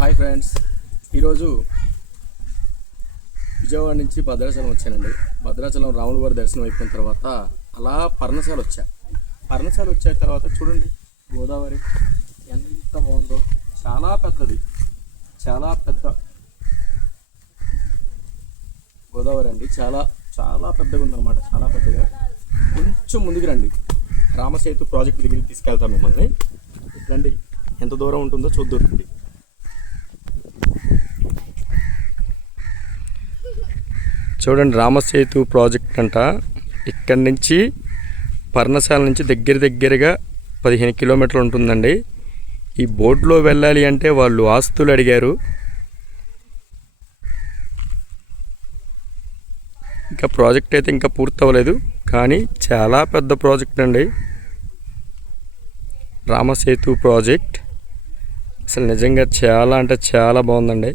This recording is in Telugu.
హాయ్ ఫ్రెండ్స్, ఈరోజు విజయవాడ నుంచి భద్రాచలం వచ్చానండి. భద్రాచలం రాముల వారి దర్శనం అయిపోయిన తర్వాత అలా పర్ణశాల వచ్చే తర్వాత చూడండి గోదావరి ఎంత బాగుందో. చాలా పెద్దది, చాలా పెద్ద గోదావరి అండి. చాలా చాలా పెద్దగా ఉందన్నమాట, చాలా పెద్దగా. కొంచెం ముందుకు రండి, రామసేతు ప్రాజెక్ట్ దగ్గరికి తీసుకెళ్తాం మిమ్మల్ని. రండి, ఎంత దూరం ఉంటుందో చూద్దాం. చూడండి, రామసేతు ప్రాజెక్ట్ అంట. ఇక్కడి నుంచి పర్ణశాల నుంచి దగ్గరగా 15 కిలోమీటర్లు ఉంటుందండి. ఈ బోట్లో వెళ్ళాలి అంటే వాళ్ళు ఆస్తులు అడిగారు. ఇంకా ప్రాజెక్ట్ అయితే ఇంకా పూర్తి అవ్వలేదు, కానీ చాలా పెద్ద ప్రాజెక్ట్ అండి రామసేతు ప్రాజెక్ట్. అసలు నిజంగా చాలా అంటే చాలా బాగుందండి.